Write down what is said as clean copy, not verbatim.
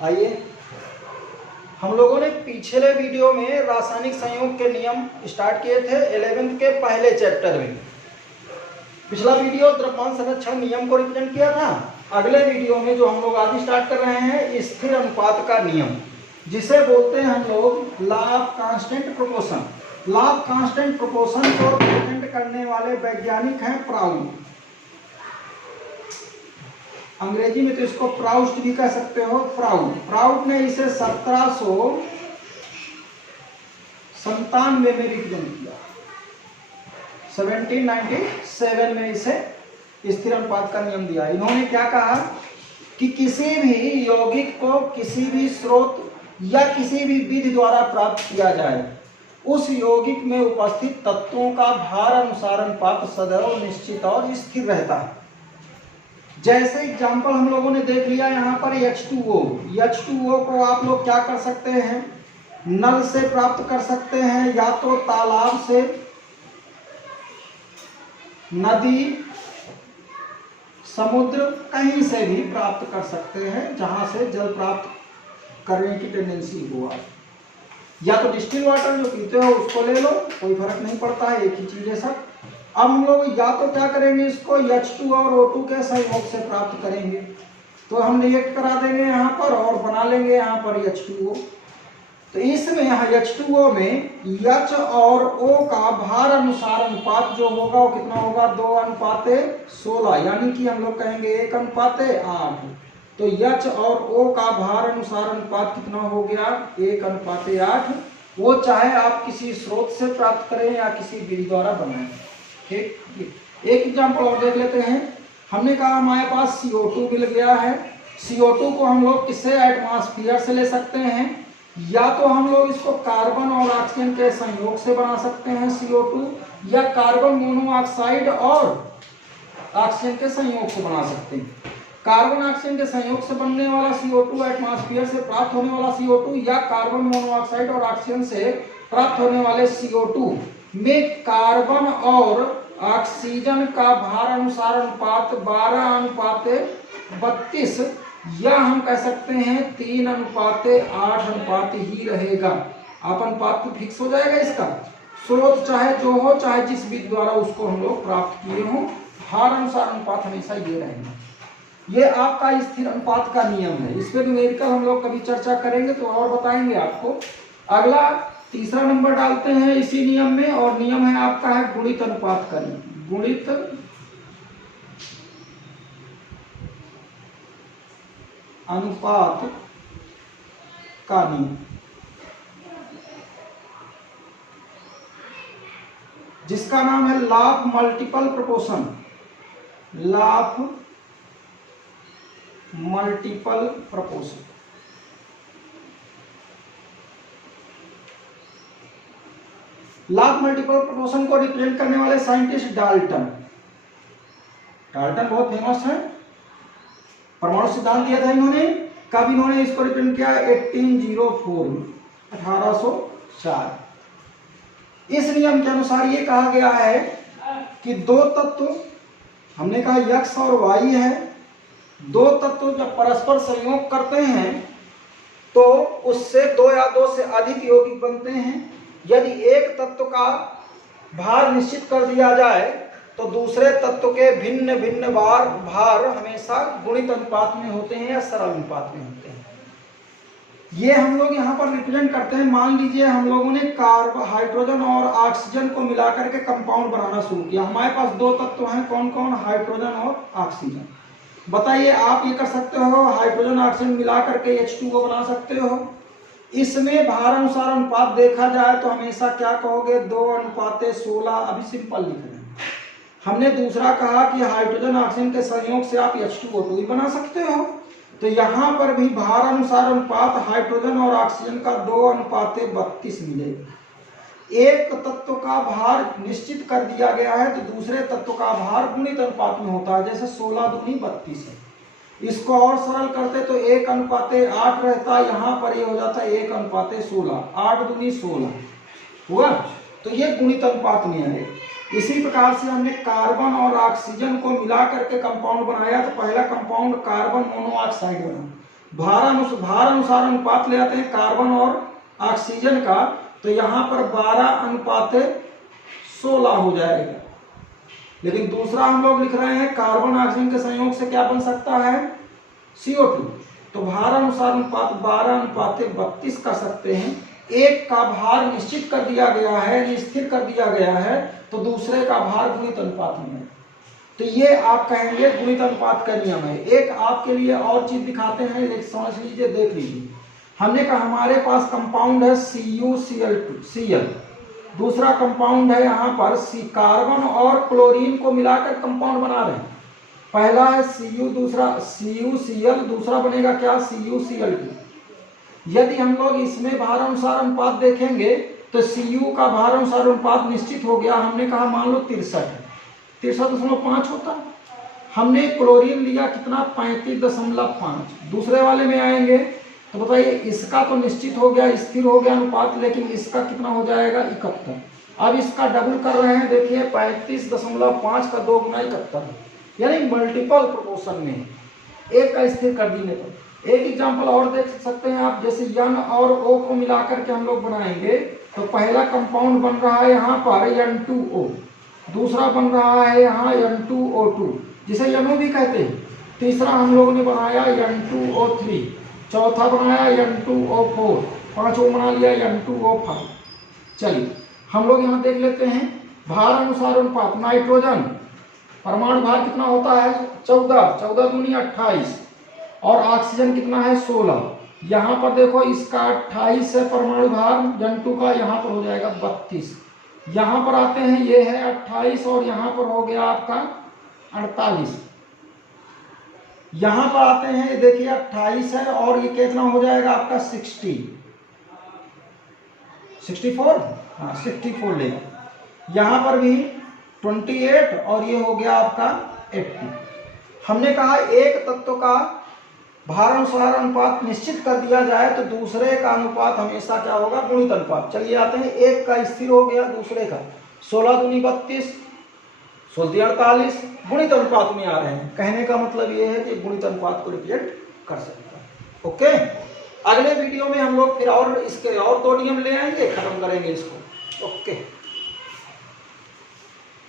आइए, हम लोगों ने पिछले वीडियो में रासायनिक संयोग के नियम स्टार्ट किए थे 11th के पहले चैप्टर में। पिछला वीडियो द्रव्यमान संरक्षण नियम को रिप्रेजेंट किया था। अगले वीडियो में जो हम लोग आज स्टार्ट कर रहे हैं स्थिर अनुपात का नियम, जिसे बोलते हैं हम लोग law of constant proportion. Law of constant proportion को रिप्रेजेंट करने वाले वैज्ञानिक हैं प्राउड। अंग्रेजी में तो इसको प्राउस्ट भी कह सकते हो, प्राउड ने इसे 1797 में रिप्रेजेंट किया। 1797 में इसे स्थिर अनुपात का नियम दिया। इन्होंने क्या कहा कि किसी भी यौगिक को किसी भी स्रोत या किसी भी विधि द्वारा प्राप्त किया जाए, उस यौगिक में उपस्थित तत्वों का भार अनुसार अनुपात सदैव निश्चित और स्थिर रहता है। जैसे एग्जाम्पल हम लोगों ने देख लिया यहाँ पर H2O। H2O को आप लोग क्या कर सकते हैं, नल से प्राप्त कर सकते हैं, या तो तालाब से, नदी, समुद्र, कहीं से भी प्राप्त कर सकते हैं जहां से जल प्राप्त करने की टेंडेंसी हुआ। या तो डिस्टिल वाटर जो पीते हो उसको ले लो, कोई फर्क नहीं पड़ता है, एक ही चीज है सब। अब हम लोग या तो क्या करेंगे, इसको H2 और O2 के संयोग से प्राप्त करेंगे, तो हम रिएक्ट करा देंगे यहाँ पर और बना लेंगे यहाँ पर H2O। तो इसमें यहाँ H2O में H और O का भार अनुसार अनुपात जो होगा वो कितना होगा, 2:16, यानी कि हम लोग कहेंगे 1:8। तो H और O का भार अनुसार अनुपात कितना हो गया, 1:8। वो चाहे आप किसी स्रोत से प्राप्त करें या किसी विधि द्वारा बनाएं। ठीक, एक एग्जाम्पल और देख लेते हैं। हमने कहा हमारे पास CO2 मिल गया है। CO2 को हम लोग किससे, एटमॉस्फेयर से ले सकते हैं, या तो हम लोग इसको कार्बन और ऑक्सीजन के संयोग से बना सकते हैं CO2, या कार्बन मोनोऑक्साइड और ऑक्सीजन के संयोग से बना सकते हैं। कार्बन ऑक्सीजन के संयोग से बनने वाला CO2, एटमॉस्फेयर से प्राप्त होने वाला CO2, या कार्बन मोनोऑक्साइड और ऑक्सीजन से प्राप्त होने वाले CO2 में कार्बन और ऑक्सीजन का भार अनुसार अनुपात 12:32, या हम कह सकते हैं 3:8 ही रहेगा। आप अनुपात तो फिक्स हो जाएगा इसका, स्रोत चाहे जो हो, चाहे जिस विधि द्वारा उसको हम लोग प्राप्त किए हों, भार अनुसार अनुपात हमेशा ये रहेगा। ये आपका स्थिर अनुपात का नियम है। इस पे न्यूमेरिकल हम लोग कभी चर्चा करेंगे तो और बताएंगे आपको। अगला तीसरा नंबर डालते हैं इसी नियम में, और नियम है आपका है गुणित अनुपात का नियम। गुणित अनुपात का नियम, जिसका नाम है law of multiple proportion. Law of multiple proportion. Law of multiple proportion को रिप्रेजेंट करने वाले साइंटिस्ट डाल्टन बहुत फेमस है। परमाणु सिद्धांत दिया था इन्होंने। कब इन्होंने इसको रिप्रेजेंट किया, 1804 में, 1804। इस नियम के अनुसार ये कहा गया है कि दो तत्व, हमने कहा X और Y है, दो तत्व जब परस्पर संयोग करते हैं तो उससे दो या दो से अधिक यौगिक बनते हैं। यदि एक तत्व का भार निश्चित कर दिया जाए तो दूसरे तत्व के भिन्न भिन्न भार हमेशा गुणित अनुपात में होते हैं या सरल अनुपात में होते हैं। ये हम लोग यहाँ पर रिप्रेजेंट करते हैं। मान लीजिए हम लोगों ने हाइड्रोजन और ऑक्सीजन को मिलाकर के कंपाउंड बनाना शुरू किया। हमारे पास दो तत्व हैं, कौन कौन, हाइड्रोजन और ऑक्सीजन। बताइए, आप ये कर सकते हो, हाइड्रोजन ऑक्सीजन मिला करके H2O बना सकते हो। इसमें भार अनुसार अनुपात देखा जाए तो हमेशा क्या कहोगे, 2:16। अभी सिंपल लिख रहे हैं। हमने दूसरा कहा कि हाइड्रोजन ऑक्सीजन के संयोग से आप H2O2 ही बना सकते हो। तो यहाँ पर भी भार अनुसार अनुपात हाइड्रोजन और ऑक्सीजन का 2:32 मिलेगा। एक तत्व का भार निश्चित कर दिया गया है तो दूसरे तत्व का भार गुणित अनुपात में होता है। जैसे 16 दूनी 32 है। इसको और सरल करते तो 1:8 रहता, यहाँ पर ये हो जाता है 1:16। 8 दूनी 16 हुआ। तो ये गुणित अनुपात में है। इसी प्रकार से हमने कार्बन और ऑक्सीजन को मिला करके कंपाउंड बनाया। तो पहला कंपाउंड कार्बन मोनोऑक्साइड बना। भार अनुसार अनुपात ले आते हैं कार्बन और ऑक्सीजन का, तो यहाँ पर 12:16 हो जाएगा। लेकिन दूसरा हम लोग लिख रहे हैं कार्बन ऑक्सीजन के संयोग से क्या बन सकता है, CO2। तो भार अनुसार अनुपात 12:32 कर सकते हैं। एक का भार निश्चित कर दिया गया है, स्थिर कर दिया गया है, तो दूसरे का भार गुणित अनुपात में है। तो ये आप कहेंगे गुणित अनुपात का नियम है। एक आपके लिए और चीज दिखाते हैं, समझ लीजिए, देख लीजिए। हमने कहा हमारे पास कंपाउंड है CuCl2Cl, दूसरा कंपाउंड है यहाँ पर कार्बन और क्लोरीन को मिलाकर कंपाउंड बना रहे हैं। पहला है Cu, दूसरा CuCl, दूसरा बनेगा क्या, CuCl2। यदि हम लोग इसमें भार अनुसार अनुपात देखेंगे तो Cu का भार अनुसार अनुपात निश्चित हो गया। हमने कहा मान लो 63 है, 63.5 होता है। हमने क्लोरीन लिया कितना, 35.5। दूसरे वाले में आएंगे तो बताइए, इसका तो निश्चित हो गया, स्थिर हो गया अनुपात, लेकिन इसका कितना हो जाएगा, 71। अब इसका डबल कर रहे हैं, देखिए 35.5 का 2 गुना 71, यानी मल्टीपल प्रोपोर्शन में एक का स्थिर कर देने पर। एक एग्जांपल और देख सकते हैं आप, जैसे N और O को मिलाकर के हम लोग बनाएंगे तो पहला कंपाउंड बन रहा है यहाँ पर N2O, दूसरा बन रहा है यहाँ N2O2 जिसे NO भी कहते हैं, तीसरा हम लोगों ने बनाया N2O3, चौथा बनाया N2O4, पांचवा बना लिया N2O5। चलिए हम लोग यहाँ देख लेते हैं भार अनुसार अनुपात। नाइट्रोजन परमाणु भार कितना होता है, 14, 14 दूनी 28, और ऑक्सीजन कितना है, 16। यहाँ पर देखो इसका 28 है परमाणु भार, N2 का यहाँ पर हो जाएगा 32। यहाँ पर आते हैं, ये है 28 और यहाँ पर हो गया आपका 48। यहाँ पर आते हैं, ये देखिए 28 है और ये कितना हो जाएगा आपका 64, हाँ 64 लेगा। यहाँ पर भी 28 और ये हो गया आपका 80। हमने कहा एक तत्व का भार अनुसार अनुपात निश्चित कर दिया जाए तो दूसरे का अनुपात हमेशा क्या होगा, गुणित अनुपात। चलिए आते हैं, एक का स्थिर हो गया, दूसरे का 16 दूनी 32, 16 48, गुणित अनुपात में आ रहे हैं। कहने का मतलब ये है कि गुणित अनुपात को रिप्रेजेंट कर सकता है। ओके, अगले वीडियो में हम लोग फिर और इसके और 2 नियम ले आएंगे, खत्म करेंगे इसको। ओके।